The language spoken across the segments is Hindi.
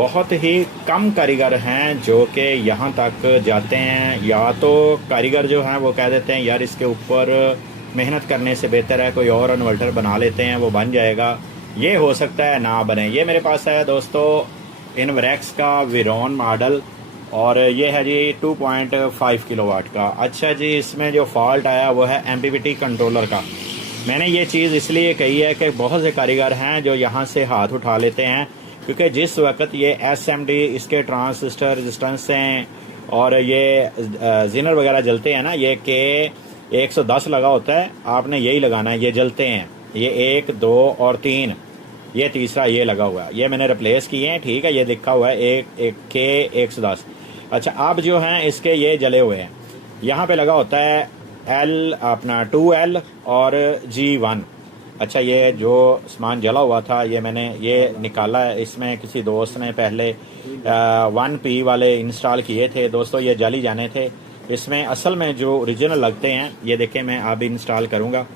बहुत ही कम कारीगर हैं जो कि यहाँ तक जाते हैं। या तो कारीगर जो हैं वो कह देते हैं यार इसके ऊपर मेहनत करने से बेहतर है कोई और इन्वर्टर बना लेते हैं, वो बन जाएगा। ये हो सकता है ना बने। ये मेरे पास है दोस्तों इनवरेक्स का विरोन मॉडल, और ये है जी 2.5 किलोवाट का। अच्छा जी, इसमें जो फॉल्ट आया वो है एमपीपीटी कंट्रोलर का। मैंने ये चीज़ इसलिए कही है कि बहुत से कारीगर हैं जो यहाँ से हाथ उठा लेते हैं, क्योंकि जिस वक्त ये एसएमडी इसके ट्रांजिस्टर रेजिस्टेंस हैं और ये जिनर वगैरह जलते हैं ना, ये के 110 लगा होता है, आपने यही लगाना है। ये जलते हैं, ये 1 2 और 3, ये तीसरा ये लगा हुआ है। ये मैंने रिप्लेस किए हैं, ठीक है। ये लिखा हुआ है एक के 110। अच्छा, अब जो हैं इसके ये जले हुए हैं। यहाँ पे लगा होता है एल अपना 2L और G1। अच्छा, ये जो सामान जला हुआ था ये मैंने ये निकाला है। इसमें किसी दोस्त ने पहले 1P वाले इंस्टॉल किए थे दोस्तों, ये जल ही जाने थे। इसमें असल में जो ओरिजिनल लगते हैं, ये देखें मैं अभी इंस्टॉल करूँगा,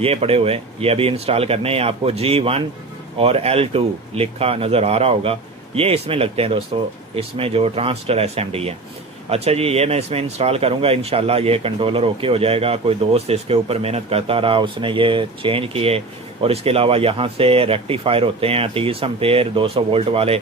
ये पड़े हुए, ये अभी इंस्टॉल करने हैं। आपको G1 और L2 लिखा नज़र आ रहा होगा, ये इसमें लगते हैं दोस्तों, इसमें जो ट्रांजिस्टर एसएमडी है। अच्छा जी, ये मैं इसमें इंस्टॉल करूँगा, इंशाल्लाह ये कंट्रोलर ओके हो जाएगा। कोई दोस्त इसके ऊपर मेहनत करता रहा, उसने ये चेंज किए। और इसके अलावा यहाँ से रेक्टिफायर होते हैं 30 एम्पेयर 200 वोल्ट वाले,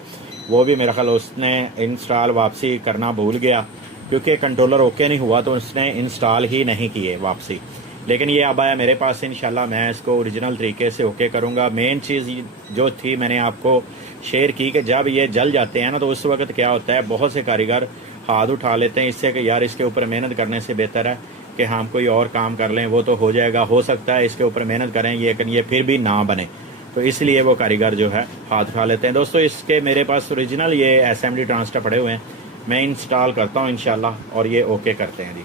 वो भी मेरा ख्याल उसने इंस्टॉल वापसी करना भूल गया, क्योंकि कंट्रोलर ओके नहीं हुआ तो उसने इंस्टॉल ही नहीं किए वापसी। लेकिन ये अब आया मेरे पास, इंशाल्लाह मैं इसको ओरिजिनल तरीके से ओके करूँगा। मेन चीज़ जो थी मैंने आपको शेयर की कि जब ये जल जाते हैं ना, तो उस वक्त क्या होता है, बहुत से कारीगर हाथ उठा लेते हैं इससे कि यार इसके ऊपर मेहनत करने से बेहतर है कि हम कोई और काम कर लें, वो तो हो जाएगा। हो सकता है इसके ऊपर मेहनत करें ये फिर भी ना बने, तो इसलिए वो कारीगर जो है हाथ उठा लेते हैं। दोस्तों, इसके मेरे पास ओरिजिनल ये एसएमडी ट्रांजिस्टर पड़े हुए हैं, मैं इंस्टॉल करता हूँ इंशाल्लाह, और ये ओके करते हैं जी।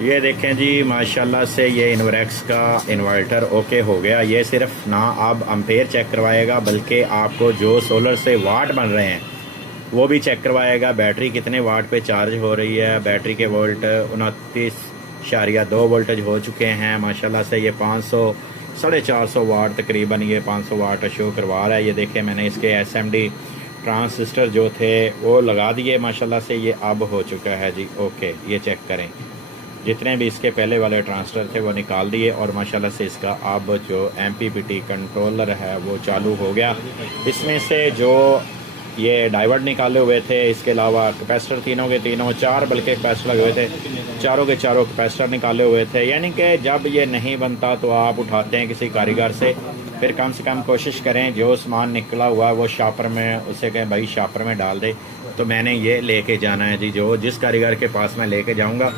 ये देखें जी, माशाल्लाह से ये इनवरेक्स का इन्वर्टर ओके हो गया। ये सिर्फ ना अब अम्पेयर चेक करवाएगा, बल्कि आपको जो सोलर से वाट बन रहे हैं वो भी चेक करवाएगा। बैटरी कितने वाट पे चार्ज हो रही है, बैटरी के वोल्ट 29.2 वोल्टेज हो चुके हैं माशाल्लाह से। ये 500 450 वाट तकरीबन, ये 500 वाट शो करवा रहा है। ये देखें, मैंने इसके एसएमडी ट्रांजिस्टर जो थे वो लगा दिए माशाल्लाह से, ये अब हो चुका है जी ओके। ये चेक करें, जितने भी इसके पहले वाले ट्रांजिस्टर थे वो निकाल दिए, और माशाल्लाह से इसका अब जो एमपीपीटी कंट्रोलर है वो चालू हो गया। इसमें से जो ये डाइवर्ट निकाले हुए थे, इसके अलावा कैपेसिटर तीनों के तीनों, 4 बल्कि कैपेसिटर लगे हुए थे, चारों के चारों कैपेसिटर निकाले हुए थे। यानी कि जब ये नहीं बनता तो आप उठाते हैं किसी कारीगर से, फिर कम से कम कोशिश करें जो सामान निकला हुआ है वो शापर में, उसे कहें भाई शापर में डाल दे। तो मैंने ये लेके जाना है जी, जो जिस कारीगर के पास मैं लेके जाऊँगा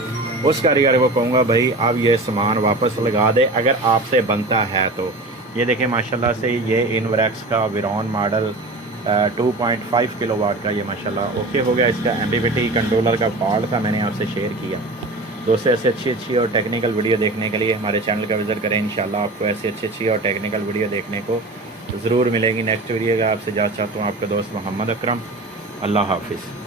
उस कारीगर को कहूँगा भाई अब ये सामान वापस लगा दे, अगर आपसे बनता है तो। ये देखें माशाल्लाह से ये इनवरेक्स का विरोन मॉडल 2.5 किलोवाट का ये माशाल्लाह ओके हो गया। इसका एमपीपीटी कंट्रोलर का फॉल्ट था, मैंने आपसे शेयर किया। दोस्तों, ऐसे अच्छी और टेक्निकल वीडियो देखने के लिए हमारे चैनल का विजिट करें। इंशाल्लाह आपको ऐसी अच्छी और टेक्निकल वीडियो देखने को ज़रूर मिलेगी। नेक्स्ट वीडियो का आपसे जा चाहता हूँ आपका दोस्त मोहम्मद अकरम। अल्लाह हाफिज़।